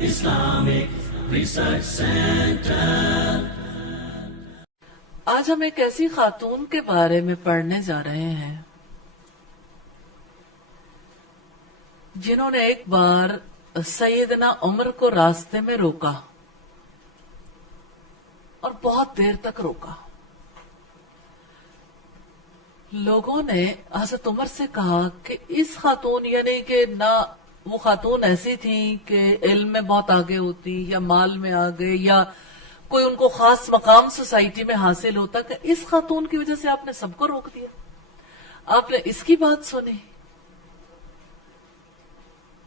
Islamic Research Center. آج ہم ایک ایسی خاتون کے بارے میں پڑھنے جا رہے ہیں جنہوں نے ایک بار سیدنا عمر کو راستے میں روکا اور بہت دیر تک روکا. لوگوں نے حضرت عمر سے کہا کہ اس خاتون، یعنی کہ نہ وہ خاتون ایسی تھیں کہ علم میں بہت آگے ہوتی یا مال میں آگے یا کوئی ان کو خاص مقام سوسائٹی میں حاصل ہوتا، کہ اس خاتون کی وجہ سے آپ نے سب کو روک دیا، آپ نے اس کی بات سنی.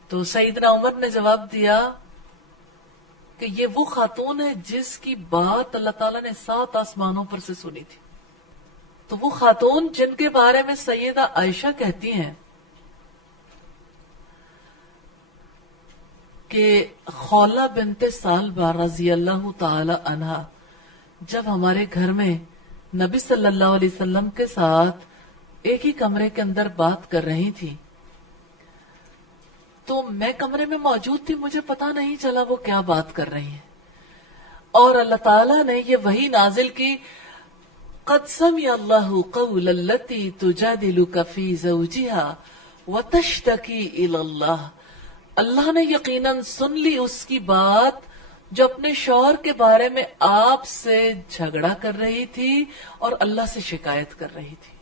تو سیدنا عمر نے جواب دیا کہ یہ وہ خاتون ہے جس کی بات اللہ تعالیٰ نے 7 آسمانوں پر سے سنی تھی. تو وہ خاتون جن کے بارے میں سیدہ عائشہ کہتی ہیں کہ خولہ بنت سالبہ رضی اللہ تعالی عنہا جب ہمارے گھر میں نبی صلی اللہ علیہ وسلم کے ساتھ ایک ہی کمرے کے اندر بات کر رہی تھی تو میں کمرے میں موجود تھی، مجھے پتا نہیں چلا وہ کیا بات کر رہی ہیں. اور اللہ تعالیٰ نے یہ وحی نازل کی، قد سمع اللہ قول التی تجادلک فی زوجہا وتشتکی الی اللہ. اللہ نے یقیناً سن لی اس کی بات جو اپنے شوہر کے بارے میں آپ سے جھگڑا کر رہی تھی اور اللہ سے شکایت کر رہی تھی.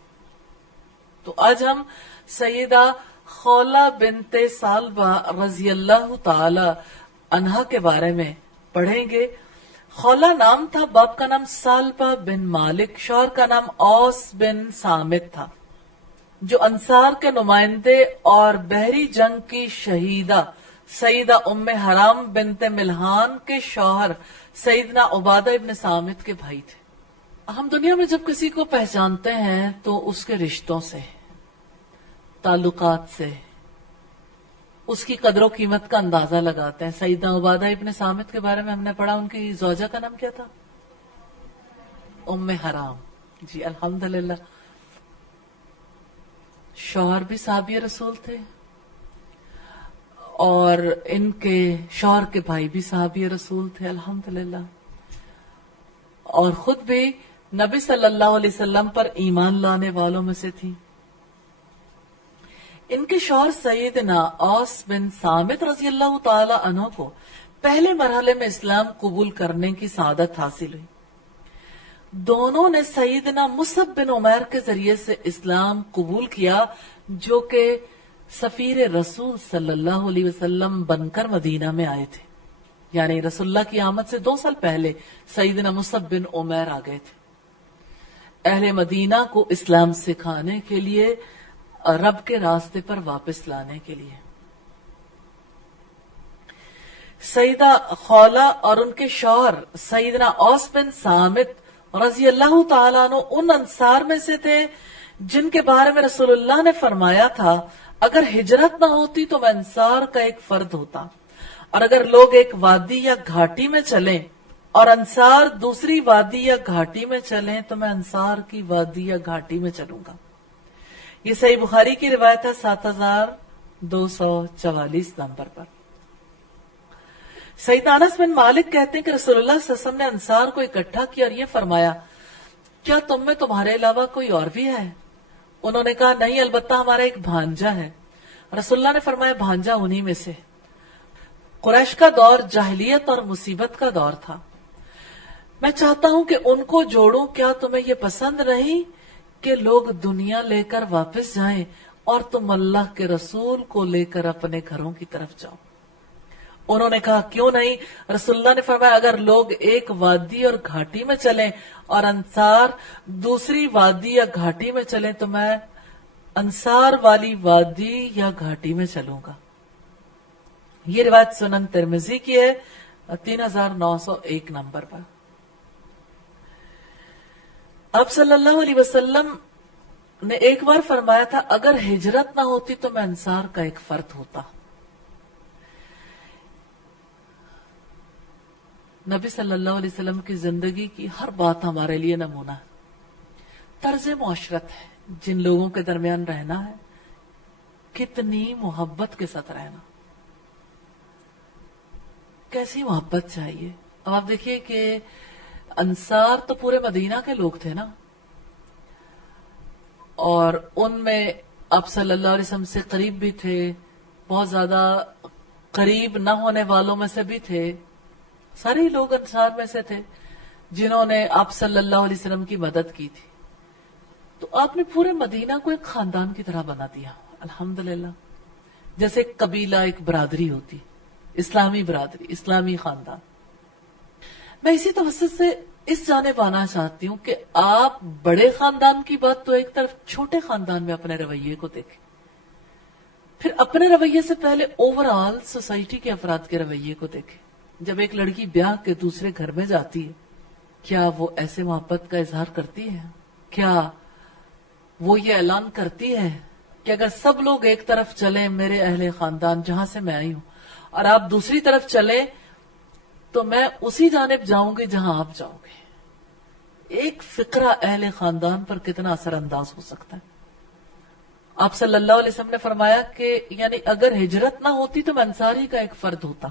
تو آج ہم سیدہ خولہ بنت سالبہ رضی اللہ تعالی عنہا کے بارے میں پڑھیں گے. خولہ نام تھا، باپ کا نام سالبہ بن مالک، شوہر کا نام اوس بن صامت تھا، جو انصار کے نمائندے اور بحری جنگ کی شہیدہ سیدہ ام حرام بنت ملحان کے شوہر سیدنا عبادہ ابن صامت کے بھائی تھے. ہم دنیا میں جب کسی کو پہچانتے ہیں تو اس کے رشتوں سے، تعلقات سے، اس کی قدر و قیمت کا اندازہ لگاتے ہیں. سیدنا عبادہ ابن صامت کے بارے میں ہم نے پڑھا، ان کی زوجہ کا نام کیا تھا؟ ام حرام. جی الحمدللہ. شوہر بھی صحابی رسول تھے اور ان کے شوہر کے بھائی بھی صحابی رسول تھے الحمدللہ، اور خود بھی نبی صلی اللہ علیہ وسلم پر ایمان لانے والوں میں سے تھی. ان کے شوہر سیدنا اوس بن صامت رضی اللہ تعالی عنہ کو پہلے مرحلے میں اسلام قبول کرنے کی سعادت حاصل ہوئی. دونوں نے سیدنا مصعب بن عمیر کے ذریعے سے اسلام قبول کیا، جو کہ سفیر رسول صلی اللہ علیہ وسلم بن کر مدینہ میں آئے تھے. یعنی رسول اللہ کی آمد سے 2 سال پہلے سیدنا مصعب بن عمیر آ گئے تھے اہل مدینہ کو اسلام سکھانے کے لیے، رب کے راستے پر واپس لانے کے لیے. سیدہ خولہ اور ان کے شوہر سیدنا اوس بن صامت رضی اللہ تعالیٰ عنہ ان انصار میں سے تھے جن کے بارے میں رسول اللہ نے فرمایا تھا، اگر ہجرت نہ ہوتی تو میں انصار کا ایک فرد ہوتا، اور اگر لوگ ایک وادی یا گھاٹی میں چلیں اور انصار دوسری وادی یا گھاٹی میں چلیں تو میں انصار کی وادی یا گھاٹی میں چلوں گا. یہ صحیح بخاری کی روایت ہے 7244 نمبر پر. سیدنا انس بن مالک کہتے ہیں کہ رسول اللہ صلی اللہ علیہ وسلم نے انصار کو اکٹھا کیا اور یہ فرمایا، کیا تم میں تمہارے علاوہ کوئی اور بھی ہے؟ انہوں نے کہا نہیں، البتہ ہمارا ایک بھانجا ہے. رسول اللہ نے فرمایا بھانجا انہی میں سے. قریش کا دور جاہلیت اور مصیبت کا دور تھا. میں چاہتا ہوں کہ ان کو جوڑوں، کیا تمہیں یہ پسند نہیں کہ لوگ دنیا لے کر واپس جائیں اور تم اللہ کے رسول کو لے کر اپنے گھروں کی طرف جاؤ؟ انہوں نے کہا کیوں نہیں. رسول اللہ نے فرمایا اگر لوگ ایک وادی اور گھاٹی میں چلیں اور انصار دوسری وادی یا گھاٹی میں چلیں تو میں انصار والی وادی یا گھاٹی میں چلوں گا. یہ روایت سنن ترمذی کی ہے 3901 نمبر پر. آپ صلی اللہ علیہ وسلم نے ایک بار فرمایا تھا اگر ہجرت نہ ہوتی تو میں انصار کا ایک فرد ہوتا. نبی صلی اللہ علیہ وسلم کی زندگی کی ہر بات ہمارے لیے نمونہ ہے. طرز معاشرت ہے، جن لوگوں کے درمیان رہنا ہے، کتنی محبت کے ساتھ رہنا. کیسی محبت چاہیے. اب آپ دیکھیے کہ انصار تو پورے مدینہ کے لوگ تھے نا، اور ان میں آپ صلی اللہ علیہ وسلم سے قریب بھی تھے، بہت زیادہ قریب نہ ہونے والوں میں سے بھی تھے. سارے لوگ انصار میں سے تھے جنہوں نے آپ صلی اللہ علیہ وسلم کی مدد کی تھی. تو آپ نے پورے مدینہ کو ایک خاندان کی طرح بنا دیا. الحمدللہ. جیسے ایک قبیلہ، ایک برادری ہوتی، اسلامی برادری، اسلامی خاندان. میں اسی توسط سے اس جانب آنا چاہتی ہوں کہ آپ بڑے خاندان کی بات تو ایک طرف، چھوٹے خاندان میں اپنے رویے کو دیکھیں. پھر اپنے رویے سے پہلے اوور آل سوسائٹی کے افراد کے رویے کو دیکھیں. جب ایک لڑکی بیاہ کے دوسرے گھر میں جاتی ہے، کیا وہ ایسے محبت کا اظہار کرتی ہے؟ کیا وہ یہ اعلان کرتی ہے کہ اگر سب لوگ ایک طرف چلیں، میرے اہل خاندان جہاں سے میں آئی ہوں، اور آپ دوسری طرف چلیں تو میں اسی جانب جاؤں گی جہاں آپ جاؤ گے؟ ایک فقرہ اہل خاندان پر کتنا اثر انداز ہو سکتا ہے. آپ صلی اللہ علیہ وسلم نے فرمایا کہ یعنی اگر ہجرت نہ ہوتی تو میں انصاری کا ایک فرد ہوتا.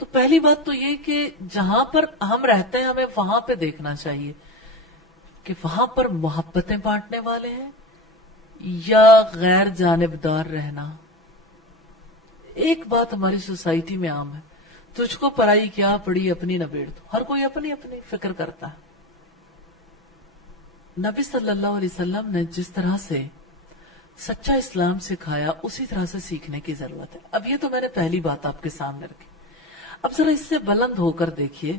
تو پہلی بات تو یہ کہ جہاں پر ہم رہتے ہیں ہمیں وہاں پہ دیکھنا چاہیے کہ وہاں پر محبتیں بانٹنے والے ہیں یا غیر جانبدار رہنا. ایک بات ہماری سوسائٹی میں عام ہے، تجھ کو پرائی کیا پڑی اپنی نبیڑ دو. ہر کوئی اپنی اپنی فکر کرتا ہے. نبی صلی اللہ علیہ وسلم نے جس طرح سے سچا اسلام سکھایا اسی طرح سے سیکھنے کی ضرورت ہے. اب یہ تو میں نے پہلی بات آپ کے سامنے رکھی. اب ذرا اس سے بلند ہو کر دیکھیے،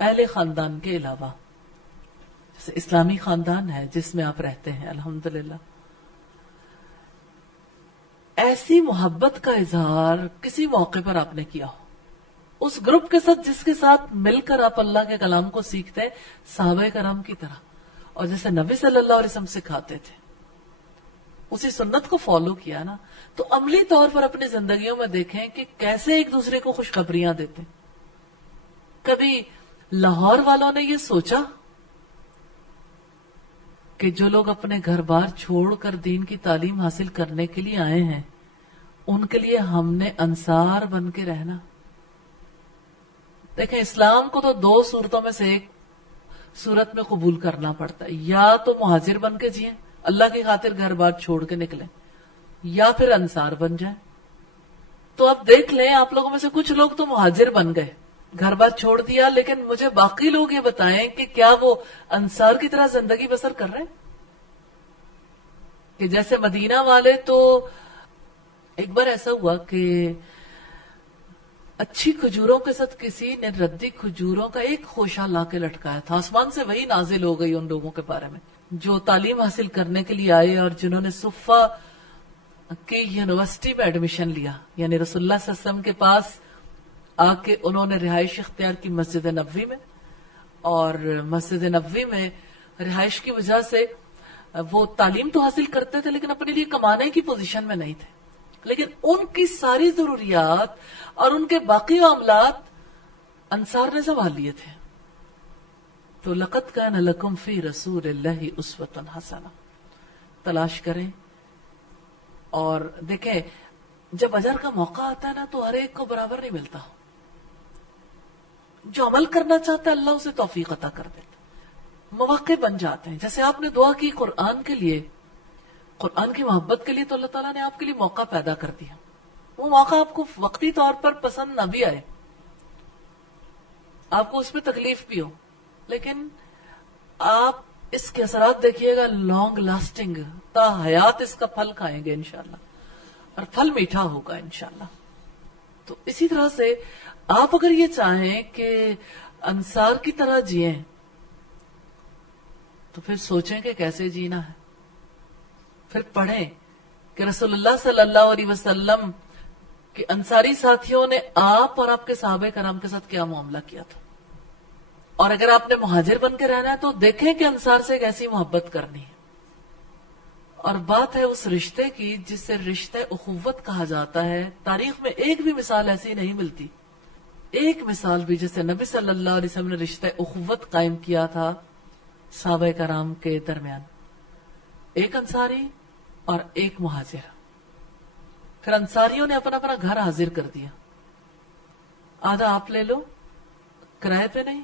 اہل خاندان کے علاوہ جیسے اسلامی خاندان ہے جس میں آپ رہتے ہیں، الحمدللہ، ایسی محبت کا اظہار کسی موقع پر آپ نے کیا ہو اس گروپ کے ساتھ جس کے ساتھ مل کر آپ اللہ کے کلام کو سیکھتے ہیں، صحابہ کرام کی طرح، اور جیسے نبی صلی اللہ علیہ وسلم سکھاتے تھے اسی سنت کو فالو کیا نا. تو عملی طور پر اپنی زندگیوں میں دیکھیں کہ کیسے ایک دوسرے کو خوشخبریاں دیتے. کبھی لاہور والوں نے یہ سوچا کہ جو لوگ اپنے گھر بار چھوڑ کر دین کی تعلیم حاصل کرنے کے لیے آئے ہیں ان کے لیے ہم نے انصار بن کے رہنا؟ دیکھیں، اسلام کو تو دو صورتوں میں سے ایک صورت میں قبول کرنا پڑتا ہے، یا تو مہاجر بن کے جئیں، اللہ کی خاطر گھر بار چھوڑ کے نکلیں، یا پھر انصار بن جائیں. تو آپ دیکھ لیں، آپ لوگوں میں سے کچھ لوگ تو مہاجر بن گئے، گھر بار چھوڑ دیا، لیکن مجھے باقی لوگ یہ بتائیں کہ کیا وہ انصار کی طرح زندگی بسر کر رہے ہیں؟ کہ جیسے مدینہ والے، تو ایک بار ایسا ہوا کہ اچھی کھجوروں کے ساتھ کسی نے ردی کھجوروں کا ایک خوشہ لا کے لٹکایا تھا. آسمان سے وہی نازل ہو گئی ان لوگوں کے بارے میں جو تعلیم حاصل کرنے کے لیے آئے اور جنہوں نے صفہ کی یونیورسٹی میں ایڈمیشن لیا، یعنی رسول اللہ صلی اللہ علیہ وسلم کے پاس آ کے انہوں نے رہائش اختیار کی مسجد نبوی میں، اور مسجد نبوی میں رہائش کی وجہ سے وہ تعلیم تو حاصل کرتے تھے لیکن اپنے لیے کمانے کی پوزیشن میں نہیں تھے، لیکن ان کی ساری ضروریات اور ان کے باقی معاملات انصار نے سنبھال لیے تھے. تو لقد کان لکم فی رسول اللہ اسوۃ حسنہ تلاش کریں اور دیکھیں. جب اجر کا موقع آتا ہے نا تو ہر ایک کو برابر نہیں ملتا. جو عمل کرنا چاہتا ہے اللہ اسے توفیق عطا کر دیتا، مواقع بن جاتے ہیں. جیسے آپ نے دعا کی قرآن کے لیے، قرآن کی محبت کے لیے، تو اللہ تعالیٰ نے آپ کے لیے موقع پیدا کر دیا. وہ موقع آپ کو وقتی طور پر پسند نہ بھی آئے، آپ کو اس پہ تکلیف بھی ہو، لیکن آپ اس کے اثرات دیکھیے گا لانگ لاسٹنگ، تا حیات اس کا پھل کھائیں گے انشاءاللہ، اور پھل میٹھا ہوگا انشاءاللہ. تو اسی طرح سے آپ اگر یہ چاہیں کہ انصار کی طرح جئیں تو پھر سوچیں کہ کیسے جینا ہے. پھر پڑھیں کہ رسول اللہ صلی اللہ علیہ وسلم کہ انصاری ساتھیوں نے آپ اور آپ کے صحابہ کرام کے ساتھ کیا معاملہ کیا تھا. اور اگر آپ نے مہاجر بن کے رہنا ہے تو دیکھیں کہ انصار سے ایک ایسی محبت کرنی ہے. اور بات ہے اس رشتے کی جس سے رشتہ اخوت کہا جاتا ہے. تاریخ میں ایک بھی مثال ایسی نہیں ملتی، ایک مثال بھی جیسے نبی صلی اللہ علیہ وسلم نے رشتہ اخوت قائم کیا تھا صحابہ کرام کے درمیان، ایک انصاری اور ایک مہاجر. پھر انصاریوں نے اپنا اپنا گھر حاضر کر دیا آدھا آپ لے لو، کرائے پہ نہیں،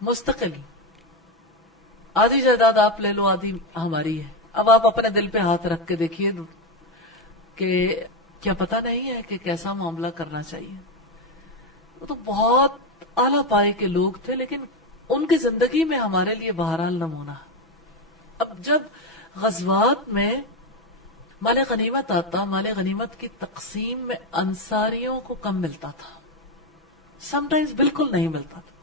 مستقل، آدھی جائیداد آپ لے لو، آدھی ہماری ہے۔ اب آپ اپنے دل پہ ہاتھ رکھ کے دیکھیے کہ کیا پتہ نہیں ہے کہ کیسا معاملہ کرنا چاہیے۔ وہ تو بہت اعلیٰ پائے کے لوگ تھے، لیکن ان کی زندگی میں ہمارے لیے بہرحال نمونہ۔ اب جب غزوات میں مال غنیمت آتا، مال غنیمت کی تقسیم میں انصاریوں کو کم ملتا تھا، سم ٹائمز بالکل نہیں ملتا تھا۔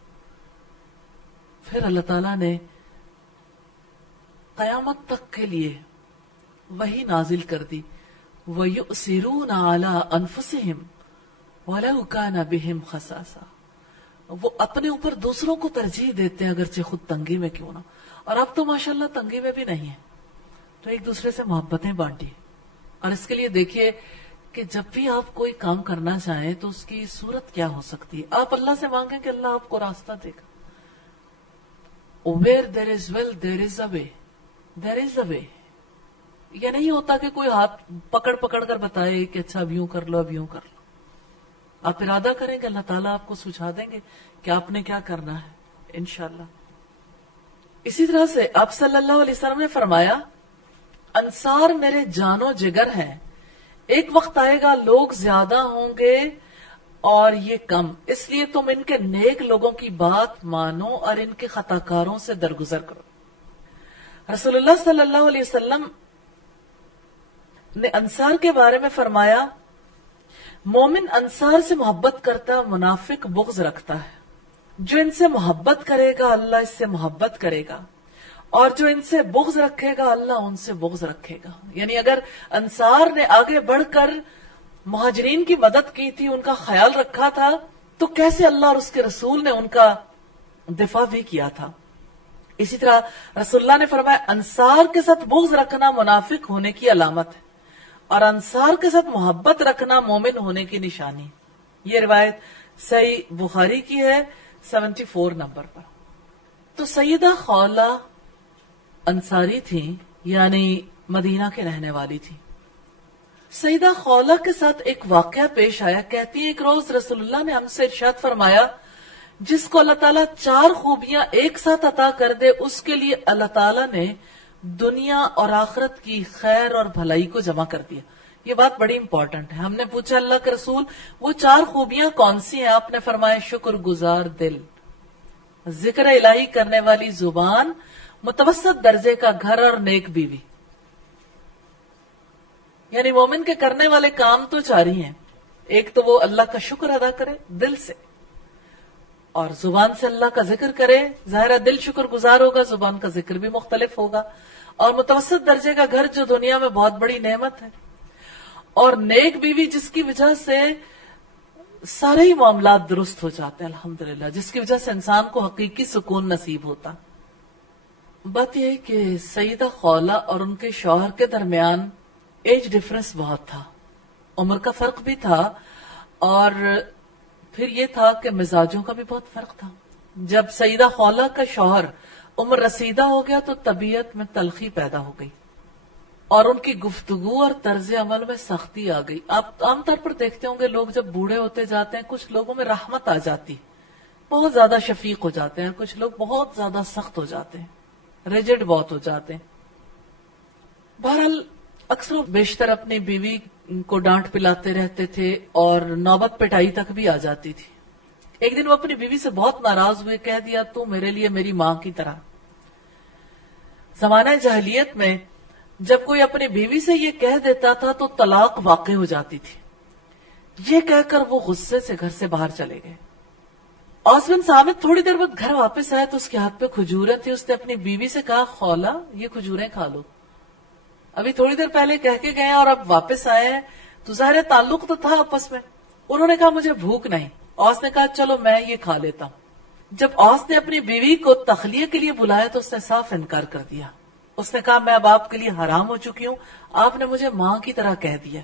پھر اللہ تعالیٰ نے قیامت تک کے لیے وہی نازل کر دی، وَيُؤْثِرُونَ عَلَىٰ أَنفُسِهِمْ وَلَوْ كَانَ بِهِمْ خَصَاصَةٌ، وہ اپنے اوپر دوسروں کو ترجیح دیتے ہیں اگرچہ خود تنگی میں کیوں نہ۔ اور اب تو ماشاءاللہ تنگی میں بھی نہیں ہے، تو ایک دوسرے سے محبتیں بانٹی۔ اور اس کے لیے دیکھیے کہ جب بھی آپ کوئی کام کرنا چاہیں تو اس کی صورت کیا ہو سکتی ہے۔ آپ اللہ سے مانگیں کہ اللہ آپ کو راستہ دے گا۔ Where there is will, there is a way. There is a way. یہ نہیں ہوتا کہ کوئی ہاتھ پکڑ کر بتائے کہ اچھا اب یوں کر لو، اب یوں کر لو۔ آپ ارادہ کریں کہ اللہ تعالیٰ آپ کو سجھا دیں گے کہ آپ نے کیا کرنا ہے انشاءاللہ۔ اسی طرح سے آپ صلی اللہ علیہ وسلم نے فرمایا، انصار میرے جان و جگر ہیں، ایک وقت آئے گا لوگ زیادہ ہوں گے اور یہ کم، اس لیے تم ان کے نیک لوگوں کی بات مانو اور ان کے خطاکاروں سے درگزر کرو۔ رسول اللہ صلی اللہ علیہ وسلم نے انصار کے بارے میں فرمایا، مومن انصار سے محبت کرتا، منافق بغض رکھتا ہے۔ جو ان سے محبت کرے گا اللہ اس سے محبت کرے گا، اور جو ان سے بغض رکھے گا اللہ ان سے بغض رکھے گا۔ یعنی اگر انصار نے آگے بڑھ کر مہاجرین کی مدد کی تھی، ان کا خیال رکھا تھا، تو کیسے اللہ اور اس کے رسول نے ان کا دفاع بھی کیا تھا۔ اسی طرح رسول اللہ نے فرمایا، انصار کے ساتھ بغض رکھنا منافق ہونے کی علامت ہے، اور انصار کے ساتھ محبت رکھنا مومن ہونے کی نشانی۔ یہ روایت صحیح بخاری کی ہے 74 نمبر پر۔ تو سیدہ خولہ انصاری تھیں، یعنی مدینہ کے رہنے والی تھی۔ سیدہ خولہ کے ساتھ ایک واقعہ پیش آیا، کہتی ہیں ایک روز رسول اللہ نے ہم سے ارشاد فرمایا، جس کو اللہ تعالیٰ 4 خوبیاں ایک ساتھ عطا کر دے اس کے لیے اللہ تعالیٰ نے دنیا اور آخرت کی خیر اور بھلائی کو جمع کر دیا۔ یہ بات بڑی امپورٹنٹ ہے۔ ہم نے پوچھا اللہ کے رسول وہ 4 خوبیاں کون سی ہیں؟ آپ نے فرمایا شکر گزار دل، ذکر الہی کرنے والی زبان، متوسط درجے کا گھر اور نیک بیوی۔ یعنی مومن کے کرنے والے کام تو 4 ہی ہیں، ایک تو وہ اللہ کا شکر ادا کرے دل سے، اور زبان سے اللہ کا ذکر کرے، ظاہر ہے دل شکر گزار ہوگا، زبان کا ذکر بھی مختلف ہوگا، اور متوسط درجے کا گھر جو دنیا میں بہت بڑی نعمت ہے، اور نیک بیوی جس کی وجہ سے سارے ہی معاملات درست ہو جاتے ہیں الحمدللہ، جس کی وجہ سے انسان کو حقیقی سکون نصیب ہوتا۔ بات یہ ہے کہ سیدہ خولہ اور ان کے شوہر کے درمیان ایج ڈیفرنس بہت تھا، عمر کا فرق بھی تھا، اور پھر یہ تھا کہ مزاجوں کا بھی بہت فرق تھا۔ جب سیدہ خولہ کا شوہر عمر رسیدہ ہو گیا تو طبیعت میں تلخی پیدا ہو گئی، اور ان کی گفتگو اور طرز عمل میں سختی آ گئی۔ آپ عام طور پر دیکھتے ہوں گے لوگ جب بوڑھے ہوتے جاتے ہیں کچھ لوگوں میں رحمت آ جاتی، بہت زیادہ شفیق ہو جاتے ہیں، کچھ لوگ بہت زیادہ سخت ہو جاتے ہیں، ریجڈ بہت ہو جاتے ہیں۔ بہرحال اکثر و بیشتر اپنی بیوی کو ڈانٹ پلاتے رہتے تھے اور نوبت پٹائی تک بھی آ جاتی تھی۔ ایک دن وہ اپنی بیوی سے بہت ناراض ہوئے، کہہ دیا تو میرے لیے میری ماں کی طرح۔ زمانہ جاہلیت میں جب کوئی اپنی بیوی سے یہ کہہ دیتا تھا تو طلاق واقع ہو جاتی تھی۔ یہ کہہ کر وہ غصے سے گھر سے باہر چلے گئے۔ اوس بن ثابت تھوڑی دیر بعد گھر واپس آئے تو اس کے ہاتھ پہ کھجوریں تھی۔ اس نے اپنی بیوی سے کہا خولہ یہ کھجوریں کھا لو، ابھی تھوڑی دیر پہلے کہہ کے گئے اور اب واپس آئے ہیں، تو ظاہر تعلق تو تھا آپس میں۔ انہوں نے کہا مجھے بھوک نہیں۔ اوس نے کہا چلو میں یہ کھا لیتا ہوں۔ جب اوس نے اپنی بیوی کو تخلیہ کے لیے بلایا تو اس نے صاف انکار کر دیا۔ اس نے کہا میں اب آپ کے لیے حرام ہو چکی ہوں، آپ نے مجھے ماں کی طرح کہہ دیا۔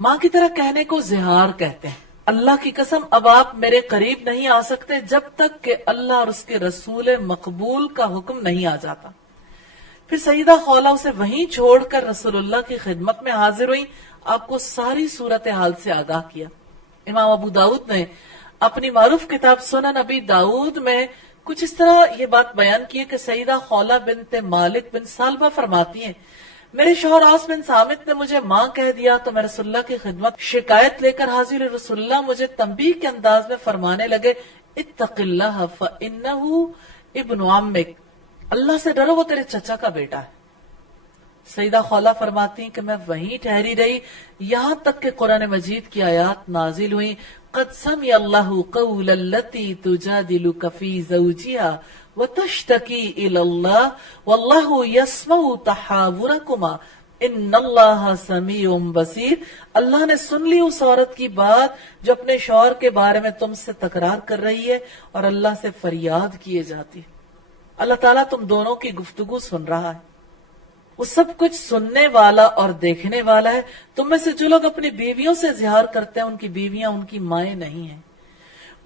ماں کی طرح کہنے کو زہار کہتے ہیں۔ اللہ کی قسم اب آپ میرے قریب نہیں آ سکتے جب تک کہ اللہ اور اس کے رسول مقبول کا حکم نہیں آ جاتا۔ پھر سیدہ خولہ اسے وہیں چھوڑ کر رسول اللہ کی خدمت میں حاضر ہوئی، آپ کو ساری صورتحال سے آگاہ کیا۔ امام ابو داؤد نے اپنی معروف کتاب سنن ابی داؤد میں کچھ اس طرح یہ بات بیان کی ہے کہ سیدہ خولہ بنت مالک بن سالبہ فرماتی ہیں میرے شوہر عاص بن صامت نے مجھے ماں کہہ دیا تو میں رسول اللہ کی خدمت شکایت لے کر حاضر ہوئی۔ رسول اللہ مجھے تنبیہ کے انداز میں فرمانے لگے اتق اللہ فإنہ ابن عمک، اللہ سے ڈرو وہ تیرے چچا کا بیٹا ہے۔ سیدہ خولہ فرماتی ہیں کہ میں وہیں ٹھہری رہی یہاں تک کہ قرآن مجید کی آیات نازل ہوئیں قد سمع اللہ قول التی تجادلک فی زوجہا وتشتکی الی اللہ واللہ یسمع تحاورکما ان اللہ سمیع بصیر۔ اللہ نے سن لی اس عورت کی بات جو اپنے شوہر کے بارے میں تم سے تکرار کر رہی ہے اور اللہ سے فریاد کیے جاتی ہے۔ اللہ تعالیٰ تم دونوں کی گفتگو سن رہا ہے، وہ سب کچھ سننے والا اور دیکھنے والا ہے۔ تم میں سے جو لوگ اپنی بیویوں سے اظہار کرتے ہیں ان کی بیویاں ان کی مائیں نہیں ہیں،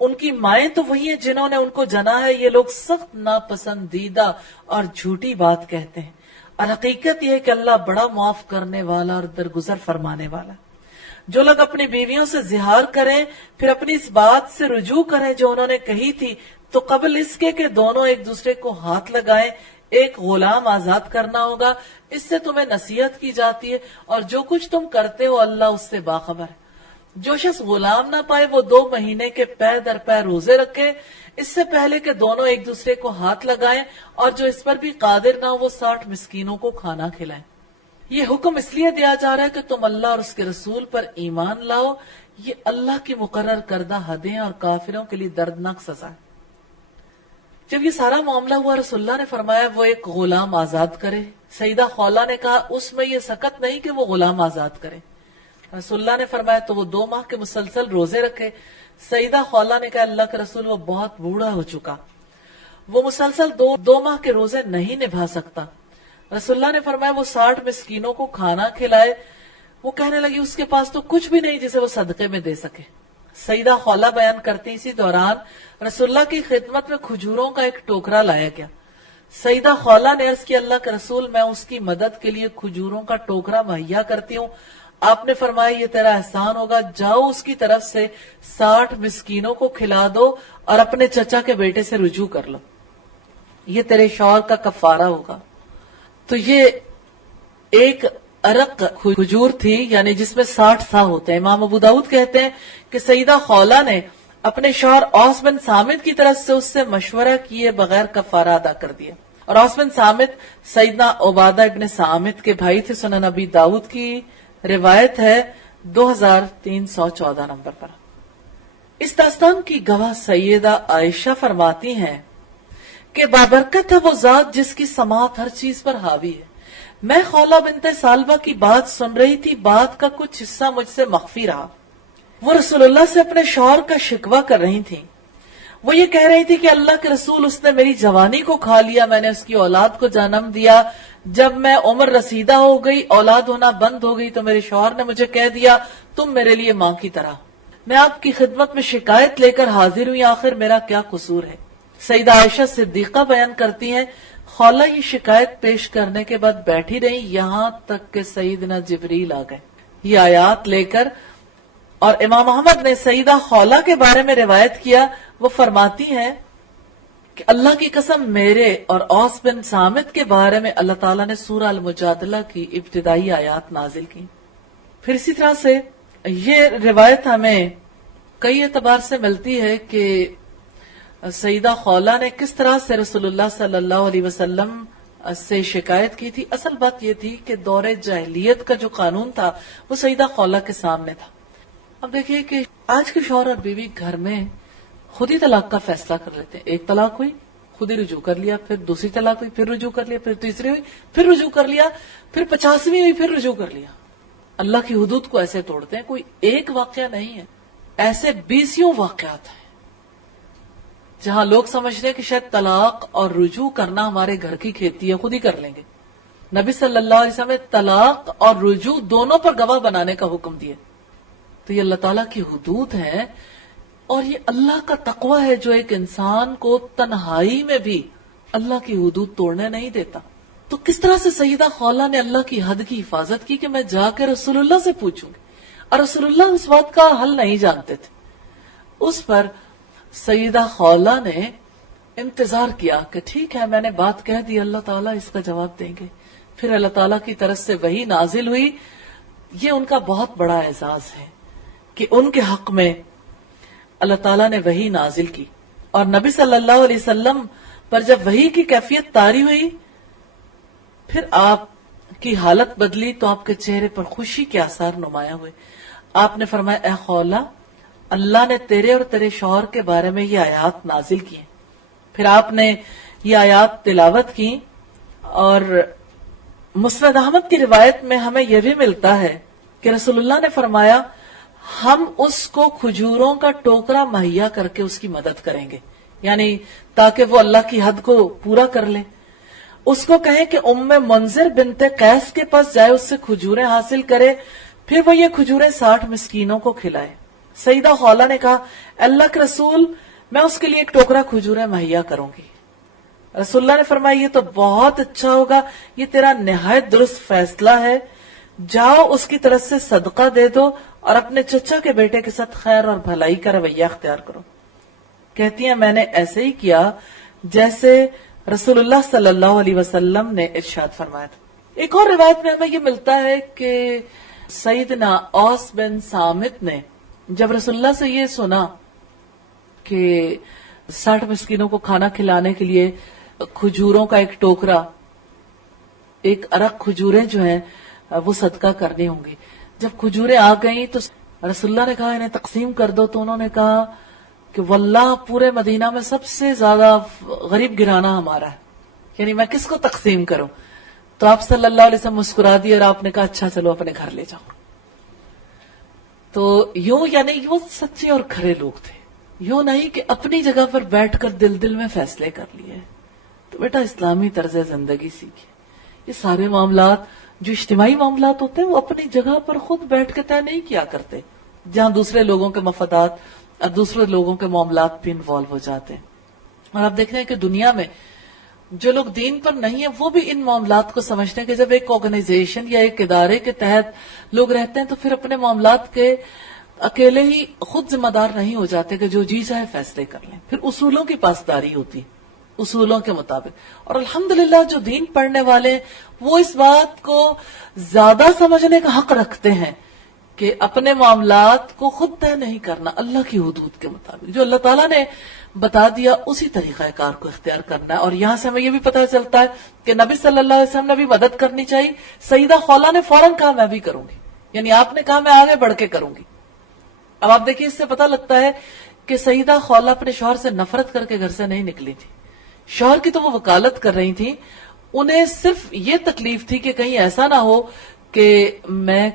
ان کی مائیں تو وہی ہیں جنہوں نے ان کو جنا ہے۔ یہ لوگ سخت ناپسندیدہ اور جھوٹی بات کہتے ہیں، اور حقیقت یہ ہے کہ اللہ بڑا معاف کرنے والا اور درگزر فرمانے والا۔ جو لوگ اپنی بیویوں سے اظہار کریں پھر اپنی اس بات سے رجوع کریں جو انہوں نے کہی تھی تو قبل اس کے کہ دونوں ایک دوسرے کو ہاتھ لگائیں ایک غلام آزاد کرنا ہوگا، اس سے تمہیں نصیحت کی جاتی ہے، اور جو کچھ تم کرتے ہو اللہ اس سے باخبر ہے۔ جو شخص غلام نہ پائے وہ 2 مہینے کے پے در پے روزے رکھے اس سے پہلے کہ دونوں ایک دوسرے کو ہاتھ لگائیں، اور جو اس پر بھی قادر نہ ہو وہ 60 مسکینوں کو کھانا کھلائیں۔ یہ حکم اس لیے دیا جا رہا ہے کہ تم اللہ اور اس کے رسول پر ایمان لاؤ، یہ اللہ کی مقرر کردہ حدیں اور کافروں کے لیے دردناک سزا ہے۔ جب یہ سارا معاملہ ہوا رسول اللہ نے فرمایا وہ ایک غلام آزاد کرے۔ سیدہ خولہ نے کہا اس میں یہ سکت نہیں کہ وہ غلام آزاد کرے۔ رسول اللہ نے فرمایا تو وہ 2 ماہ کے مسلسل روزے رکھے۔ سیدہ خولہ نے کہا اللہ کے رسول وہ بہت بوڑھا ہو چکا، وہ مسلسل 2 ماہ کے روزے نہیں نبھا سکتا۔ رسول اللہ نے فرمایا وہ 60 مسکینوں کو کھانا کھلائے۔ وہ کہنے لگی اس کے پاس تو کچھ بھی نہیں جسے وہ صدقے میں دے سکے۔ سیدہ خولہ بیان کرتی اسی دوران رسول اللہ کی خدمت میں کھجوروں کا ایک ٹوکرا لایا گیا۔ سیدہ خولہ نے عرض کی اللہ کے رسول میں اس کی مدد کے لیے کھجوروں کا ٹوکرا مہیا کرتی ہوں۔ آپ نے فرمایا یہ تیرا احسان ہوگا، جاؤ اس کی طرف سے 60 مسکینوں کو کھلا دو اور اپنے چچا کے بیٹے سے رجوع کر لو، یہ تیرے شوہر کا کفارہ ہوگا۔ تو یہ ایک ارق کھجور تھی یعنی جس میں 60 سا ہوتے ہیں۔ امام ابو داؤد کہتے ہیں کہ سیدہ خولہ نے اپنے شوہر عاص بن صامت کی طرف سے اس سے مشورہ کیے بغیر کفارہ ادا کر دیا، اور عاص بن صامت سیدنا عبادہ ابن صامت کے بھائی تھے۔ سنن ابی داؤد کی روایت ہے 2314 نمبر پر۔ اس داستان کی گواہ سیدہ عائشہ فرماتی ہیں کہ بابرکت ہے وہ ذات جس کی سماعت ہر چیز پر حاوی ہے۔ میں خولہ بنت سالبہ کی بات سن رہی تھی، بات کا کچھ حصہ مجھ سے مخفی رہا۔ وہ رسول اللہ سے اپنے شوہر کا شکوہ کر رہی تھیں۔ وہ یہ کہہ رہی تھی کہ اللہ کے رسول اس نے میری جوانی کو کھا لیا، میں نے اس کی اولاد کو جنم دیا، جب میں عمر رسیدہ ہو گئی اولاد ہونا بند ہو گئی تو میرے شوہر نے مجھے کہہ دیا تم میرے لیے ماں کی طرح۔ میں آپ کی خدمت میں شکایت لے کر حاضر ہوئی، آخر میرا کیا قصور ہے؟ سیدہ عائشہ صدیقہ بیان کرتی ہیں خولہ یہ شکایت پیش کرنے کے بعد بیٹھی رہی یہاں تک کہ سیدنا جبریل آ گئے یہ آیات لے کر۔ اور امام احمد نے سیدہ خولہ کے بارے میں روایت کیا، وہ فرماتی ہیں کہ اللہ کی قسم میرے اور عاص بن صامت کے بارے میں اللہ تعالیٰ نے سورہ المجادلہ کی ابتدائی آیات نازل کی۔ پھر اسی طرح سے یہ روایت ہمیں کئی اعتبار سے ملتی ہے کہ سیدہ خولہ نے کس طرح سے رسول اللہ صلی اللہ علیہ وسلم سے شکایت کی تھی۔ اصل بات یہ تھی کہ دور جاہلیت کا جو قانون تھا وہ سیدہ خولہ کے سامنے تھا۔ اب دیکھیے کہ آج کے شوہر اور بیوی گھر میں خود ہی طلاق کا فیصلہ کر لیتے ہیں۔ ایک طلاق ہوئی خود ہی رجوع کر لیا، پھر دوسری طلاق ہوئی پھر رجوع کر لیا، پھر تیسری ہوئی پھر رجوع کر لیا، پھر 50ویں ہوئی پھر رجوع کر لیا۔ اللہ کی حدود کو ایسے توڑتے ہیں، کوئی ایک واقعہ نہیں ہے، ایسے 20 واقعات ہیں جہاں لوگ سمجھ رہے ہیں کہ شاید طلاق اور رجوع کرنا ہمارے گھر کی کھیتی ہے، خود ہی کر لیں گے۔ نبی صلی اللہ علیہ وسلم نے طلاق اور رجوع دونوں پر گواہ بنانے کا حکم دیا۔ تو یہ اللہ تعالیٰ کی حدود ہیں، اور یہ اللہ کا تقوی ہے جو ایک انسان کو تنہائی میں بھی اللہ کی حدود توڑنے نہیں دیتا۔ تو کس طرح سے سیدہ خولہ نے اللہ کی حد کی حفاظت کی کہ میں جا کے رسول اللہ سے پوچھوں گی، اور رسول اللہ اس بات کا حل نہیں جانتے تھے. اس پر سیدہ خولہ نے انتظار کیا کہ ٹھیک ہے میں نے بات کہہ دی، اللہ تعالیٰ اس کا جواب دیں گے. پھر اللہ تعالیٰ کی طرف سے وحی نازل ہوئی. یہ ان کا بہت بڑا اعزاز ہے کہ ان کے حق میں اللہ تعالیٰ نے وحی نازل کی. اور نبی صلی اللہ علیہ وسلم پر جب وحی کی کیفیت طاری ہوئی، پھر آپ کی حالت بدلی تو آپ کے چہرے پر خوشی کے آثار نمایاں ہوئے. آپ نے فرمایا اے خولہ، اللہ نے تیرے اور تیرے شوہر کے بارے میں یہ آیات نازل کی ہیں. پھر آپ نے یہ آیات تلاوت کی. اور مسند احمد کی روایت میں ہمیں یہ بھی ملتا ہے کہ رسول اللہ نے فرمایا ہم اس کو کھجوروں کا ٹوکرا مہیا کر کے اس کی مدد کریں گے، یعنی تاکہ وہ اللہ کی حد کو پورا کر لے. اس کو کہیں کہ ام منذر بنت قیس کے پاس جائے، اس سے کھجوریں حاصل کرے، پھر وہ یہ کھجوریں 60 مسکینوں کو کھلائے. سیدہ خولہ نے کہا اللہ کے رسول، میں اس کے لیے ایک ٹوکرا کھجوریں مہیا کروں گی. رسول اللہ نے فرمایا یہ تو بہت اچھا ہوگا، یہ تیرا نہایت درست فیصلہ ہے، جاؤ اس کی طرف سے صدقہ دے دو اور اپنے چچا کے بیٹے کے ساتھ خیر اور بھلائی کا رویہ اختیار کرو. کہتی ہیں میں نے ایسے ہی کیا جیسے رسول اللہ صلی اللہ علیہ وسلم نے ارشاد فرمایا تھا. ایک اور روایت میں ہمیں یہ ملتا ہے کہ سیدنا اوس بن صامت نے جب رسول اللہ سے یہ سنا کہ 60 مسکینوں کو کھانا کھلانے کے لیے کھجوروں کا ایک ٹوکرا، ایک ارق کھجوریں جو ہیں وہ صدقہ کرنی ہوں گی. جب کھجوریں آ گئیں تو رسول اللہ نے کہا انہیں تقسیم کر دو. تو انہوں نے کہا کہ واللہ پورے مدینہ میں سب سے زیادہ غریب گرانا ہمارا ہے، یعنی میں کس کو تقسیم کروں. تو آپ صلی اللہ علیہ وسلم مسکرا دیے اور آپ نے کہا اچھا چلو اپنے گھر لے جاؤ. تو یوں یعنی وہ سچے اور کھرے لوگ تھے، یوں نہیں کہ اپنی جگہ پر بیٹھ کر دل میں فیصلے کر لیے. تو بیٹا اسلامی طرز زندگی سیکھے. یہ سارے معاملات جو اجتماعی معاملات ہوتے ہیں وہ اپنی جگہ پر خود بیٹھ کے طے نہیں کیا کرتے، جہاں دوسرے لوگوں کے مفادات اور دوسرے لوگوں کے معاملات بھی انوالو ہو جاتے ہیں. اور آپ دیکھ رہے ہیں کہ دنیا میں جو لوگ دین پر نہیں ہیں وہ بھی ان معاملات کو سمجھتے ہیں کہ جب ایک آرگنائزیشن یا ایک ادارے کے تحت لوگ رہتے ہیں تو پھر اپنے معاملات کے اکیلے ہی خود ذمہ دار نہیں ہو جاتے کہ جو جی چاہے فیصلے کر لیں. پھر اصولوں کی پاسداری ہوتی، اصولوں کے مطابق. اور الحمدللہ جو دین پڑھنے والے وہ اس بات کو زیادہ سمجھنے کا حق رکھتے ہیں کہ اپنے معاملات کو خود طے نہیں کرنا، اللہ کی حدود کے مطابق جو اللہ تعالیٰ نے بتا دیا اسی طریقہ کار کو اختیار کرنا ہے. اور یہاں سے ہمیں یہ بھی پتہ چلتا ہے کہ نبی صلی اللہ علیہ وسلم نے بھی مدد کرنی چاہیے. سیدہ خولہ نے فوراً کہا میں بھی کروں گی، یعنی آپ نے کہا میں آگے بڑھ کے کروں گی. اب آپ دیکھیے اس سے پتہ لگتا ہے کہ سیدہ خولہ اپنے شوہر سے نفرت کر کے گھر سے نہیں نکلی تھی. شوہر کی تو وہ وکالت کر رہی تھی، انہیں صرف یہ تکلیف تھی کہ کہیں ایسا نہ ہو کہ میں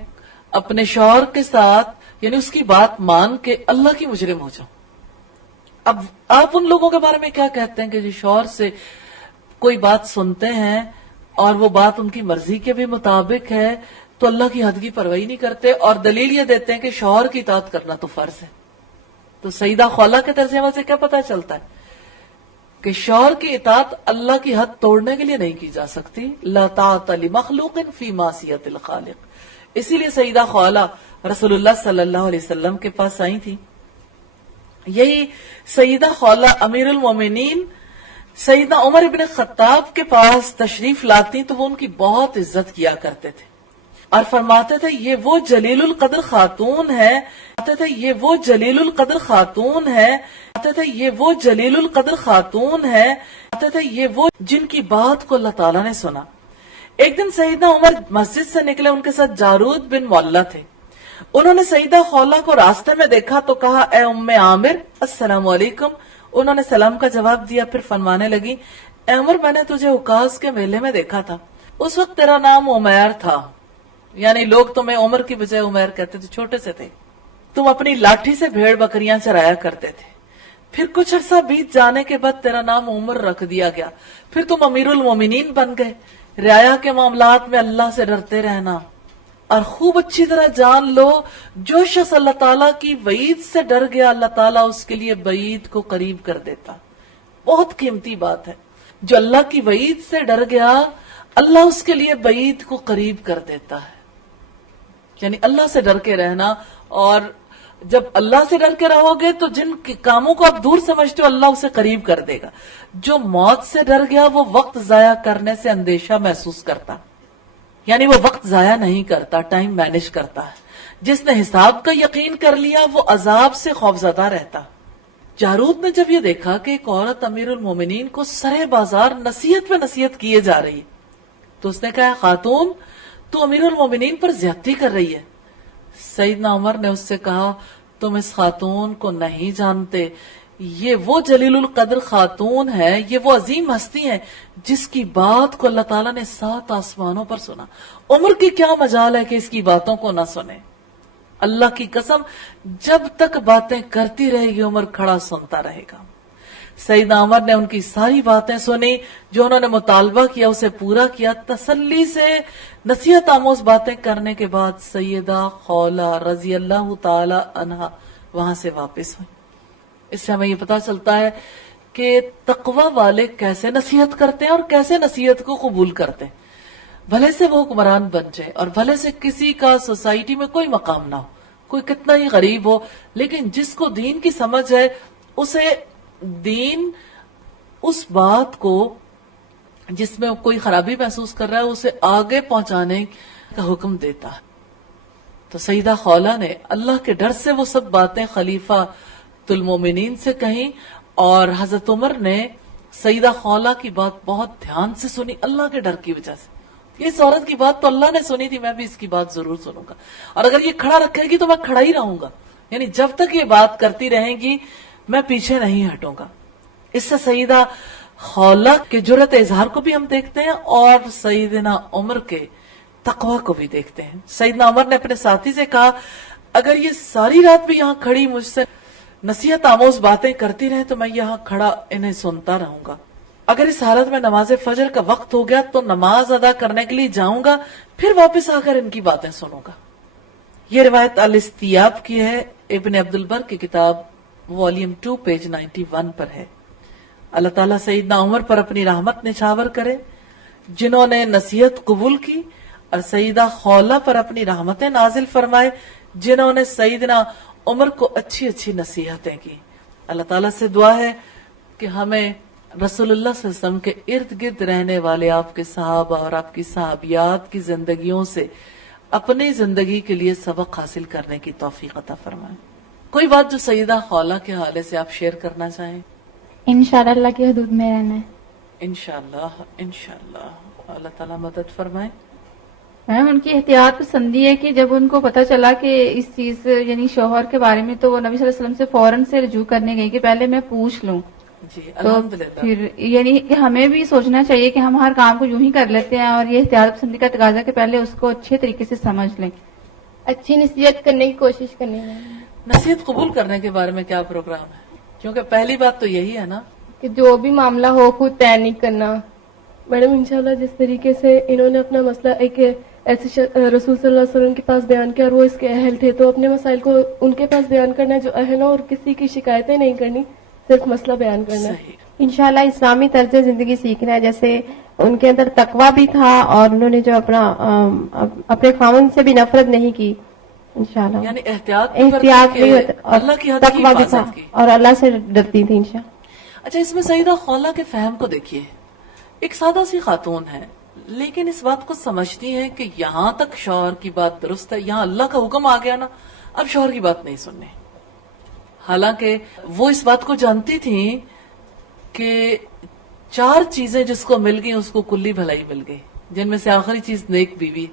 اپنے شوہر کے ساتھ یعنی اس کی بات مان کے اللہ کی مجرم ہو جاؤں. اب آپ ان لوگوں کے بارے میں کیا کہتے ہیں کہ جو شوہر سے کوئی بات سنتے ہیں اور وہ بات ان کی مرضی کے بھی مطابق ہے تو اللہ کی حد کی پرواہی نہیں کرتے اور دلیل یہ دیتے ہیں کہ شوہر کی اطاعت کرنا تو فرض ہے. تو سیدہ خولہ کے طرز عمل سے کیا پتہ چلتا ہے کہ شوہر کی اطاعت اللہ کی حد توڑنے کے لیے نہیں کی جا سکتی. لا طاعت لمخلوق فی معصیت الخالق. اسی لیے سیدہ خولہ رسول اللہ صلی اللہ علیہ وسلم کے پاس آئی تھی. یہی سیدہ خولہ امیر المومنین سیدنا عمر ابن خطاب کے پاس تشریف لاتی تو وہ ان کی بہت عزت کیا کرتے تھے اور فرماتے تھے یہ وہ جلیل القدر خاتون ہے، یہ وہ جلیل القدر خاتون ہے، یہ وہ جلیل القدر خاتون ہے، یہ وہ جن کی بات کو اللہ تعالیٰ نے سنا. ایک دن سیدنا عمر مسجد سے نکلے، ان کے ساتھ جارود بن معلہ تھے. انہوں نے سیدہ خولہ کو راستے میں دیکھا تو کہا اے ام عامر السلام علیکم. انہوں نے سلام کا جواب دیا، پھر فرمانے لگی اے عمر میں نے تجھے عکاظ کے میلے میں دیکھا تھا، اس وقت تیرا نام عمیر تھا، یعنی لوگ تمہیں عمر کی بجائے عمیر کہتے تھے، چھوٹے سے تھے. تم اپنی لاٹھی سے بھیڑ بکریاں چرایا کرتے تھے. پھر کچھ عرصہ بیت جانے کے بعد تیرا نام عمر رکھ دیا گیا، پھر تم امیر المومنین بن گئے. رعایا کے معاملات میں اللہ سے ڈرتے رہنا اور خوب اچھی طرح جان لو جو شخص اللہ تعالیٰ کی وعید سے ڈر گیا اللہ تعالیٰ اس کے لیے وعید کو قریب کر دیتا. بہت قیمتی بات ہے. جو اللہ کی وعید سے ڈر گیا اللہ اس کے لیے وعید کو قریب کر دیتا ہے. یعنی اللہ سے ڈر کے رہنا. اور جب اللہ سے ڈر کے رہو گے تو جن کاموں کو آپ دور سمجھتے ہو اللہ اسے قریب کر دے گا. جو موت سے ڈر گیا وہ وقت ضائع کرنے سے اندیشہ محسوس کرتا, یعنی وہ وقت ضائع نہیں کرتا, ٹائم مینج کرتا ہے. جس نے حساب کا یقین کر لیا وہ عذاب سے خوفزدہ رہتا. جارود نے جب یہ دیکھا کہ ایک عورت امیر المومنین کو سرے بازار نصیحت پہ نصیحت کیے جا رہی ہے تو اس نے کہا, خاتون تو امیر المومنین پر زیادتی کر رہی ہے. سیدنا عمر نے اس سے کہا, تم اس خاتون کو نہیں جانتے, یہ وہ جلیل القدر خاتون ہے, یہ وہ عظیم ہستی ہے جس کی بات کو اللہ تعالیٰ نے 7 آسمانوں پر سنا. عمر کی کیا مجال ہے کہ اس کی باتوں کو نہ سنے. اللہ کی قسم جب تک باتیں کرتی رہے گی عمر کھڑا سنتا رہے گا. سیدنا عمر نے ان کی ساری باتیں سنی, جو انہوں نے مطالبہ کیا اسے پورا کیا. تسلی سے نصیحت آموز باتیں کرنے کے بعد سیدہ خولہ رضی اللہ تعالی عنہا وہاں سے واپس ہوئی. اس سے ہمیں یہ پتا چلتا ہے کہ تقوی والے کیسے نصیحت کرتے ہیں اور کیسے نصیحت کو قبول کرتے ہیں. بھلے سے وہ حکمران بن جائے اور بھلے سے کسی کا سوسائٹی میں کوئی مقام نہ ہو, کوئی کتنا ہی غریب ہو, لیکن جس کو دین کی سمجھ ہے اسے دین اس بات کو جس میں کوئی خرابی محسوس کر رہا ہے اسے آگے پہنچانے کا حکم دیتا ہے. تو سیدہ خولہ نے اللہ کے ڈر سے وہ سب باتیں خلیفہ المومنین سے کہیں, اور حضرت عمر نے سیدہ خولہ کی بات بہت دھیان سے سنی اللہ کے ڈر کی وجہ سے. اس عورت کی بات تو اللہ نے سنی تھی, میں بھی اس کی بات ضرور سنوں گا, اور اگر یہ کھڑا رکھے گی تو میں کھڑا ہی رہوں گا. یعنی جب تک یہ بات کرتی رہیں گی میں پیچھے نہیں ہٹوں گا. اس سے سیدہ خولہ کے جرأت اظہار کو بھی ہم دیکھتے ہیں اور سیدنا عمر کے تقوی کو بھی دیکھتے ہیں. سیدنا عمر نے اپنے ساتھی سے کہا, اگر یہ ساری رات بھی یہاں کھڑی مجھ سے نصیحت آموز باتیں کرتی رہے تو میں یہاں کھڑا انہیں سنتا رہوں گا. اگر اس حالت میں نماز فجر کا وقت ہو گیا تو نماز ادا کرنے کے لیے جاؤں گا, پھر واپس آ کر ان کی باتیں سنوں گا. یہ روایت الاستیاب کی ہے, ابن عبد البر کی کتاب والیوم 2 پیج 91 پر ہے. اللہ تعالیٰ سیدنا عمر پر اپنی رحمت نچھاور کرے جنہوں نے نصیحت قبول کی, اور سیدہ خولہ پر اپنی رحمتیں نازل فرمائے جنہوں نے سیدنا عمر کو اچھی اچھی نصیحتیں کی. اللہ تعالیٰ سے دعا ہے کہ ہمیں رسول اللہ صلی اللہ علیہ وسلم کے ارد گرد رہنے والے آپ کے صحابہ اور آپ کی صحابیات کی زندگیوں سے اپنی زندگی کے لیے سبق حاصل کرنے کی توفیق عطا فرمائے. کوئی بات جو سیدہ خولہ کے حوالے سے آپ شیئر کرنا چاہیں؟ انشاءاللہ اللہ کی حدود میں رہنا ہے. انشاءاللہ اللہ تعالیٰ مدد فرمائے. میم ان کی احتیاط پسندی ہے کہ جب ان کو پتا چلا کہ اس چیز یعنی شوہر کے بارے میں, تو وہ نبی صلی اللہ علیہ وسلم سے فوراً سے رجوع کرنے گئی کہ پہلے میں پوچھ لوں. جی تو الحمدللہ. پھر یعنی کہ ہمیں بھی سوچنا چاہیے کہ ہم ہر کام کو یوں ہی کر لیتے ہیں, اور یہ احتیاط پسندی کا تقاضا کہ پہلے اس کو اچھے طریقے سے سمجھ لیں, اچھی نصیحت کرنے کی کوشش کرنی ہے. نصیحت قبول کرنے کے بارے میں کیا پروگرام ہے؟ کیونکہ پہلی بات تو یہی ہے نا کہ جو بھی معاملہ ہو خود طے نہیں کرنا. میڈم انشاءاللہ جس طریقے سے انہوں نے اپنا مسئلہ ایک ایسے رسول صلی اللہ علیہ وسلم کے پاس بیان کیا اور وہ اس کے اہل تھے, تو اپنے مسائل کو ان کے پاس بیان کرنا ہے جو اہل ہو, اور کسی کی شکایتیں نہیں کرنی, صرف مسئلہ بیان کرنا ہے. صحیح. انشاءاللہ اسلامی طرز زندگی سیکھنا ہے. جیسے ان کے اندر تقوی بھی تھا اور انہوں نے جو اپنے خاوند سے بھی نفرت نہیں کی. انشاءاللہ یعنی احتیاط بھی اللہ کی حد کی تقوی بھی تھا حفاظت کی. اور اللہ سے ڈرتی تھی. انشاءاللہ اچھا, اس میں سیدہ خولہ کے فہم کو دیکھیے. ایک سادہ سی خاتون ہے لیکن اس بات کو سمجھتی ہے کہ یہاں تک شوہر کی بات درست ہے, یہاں اللہ کا حکم آ گیا نا, اب شوہر کی بات نہیں سننی. حالانکہ وہ اس بات کو جانتی تھی کہ 4 چیزیں جس کو مل گئی اس کو کلی بھلائی مل گئی, جن میں سے آخری چیز نیک بیوی.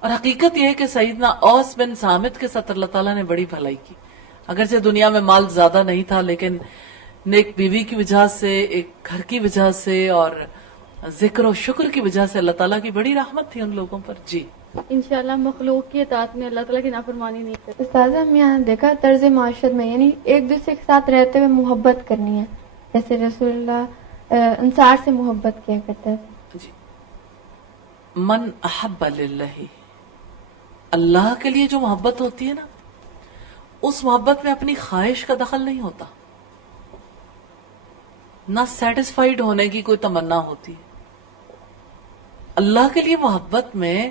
اور حقیقت یہ ہے کہ سیدنا اوس بن صامت کے ساتھ اللہ تعالیٰ نے بڑی بھلائی کی. اگرچہ دنیا میں مال زیادہ نہیں تھا لیکن نیک بیوی کی وجہ سے, ایک گھر کی وجہ سے اور ذکر و شکر کی وجہ سے اللہ تعالیٰ کی بڑی رحمت تھی ان لوگوں پر. جی انشاءاللہ مخلوق کی اطاعت میں اللہ تعالیٰ کی نافرمانی نہیں کرتے. استاذہ ہم یہاں دیکھا طرز معاشرت میں یعنی ایک دوسرے کے ساتھ رہتے ہوئے محبت کرنی ہے. جیسے رسول اللہ انصار سے محبت کیا کرتا ہے. جی, من احب للہ, اللہ کے لیے جو محبت ہوتی ہے نا, اس محبت میں اپنی خواہش کا دخل نہیں ہوتا, نہ سیٹسفائیڈ ہونے کی کوئی تمنا ہوتی. اللہ کے لیے محبت میں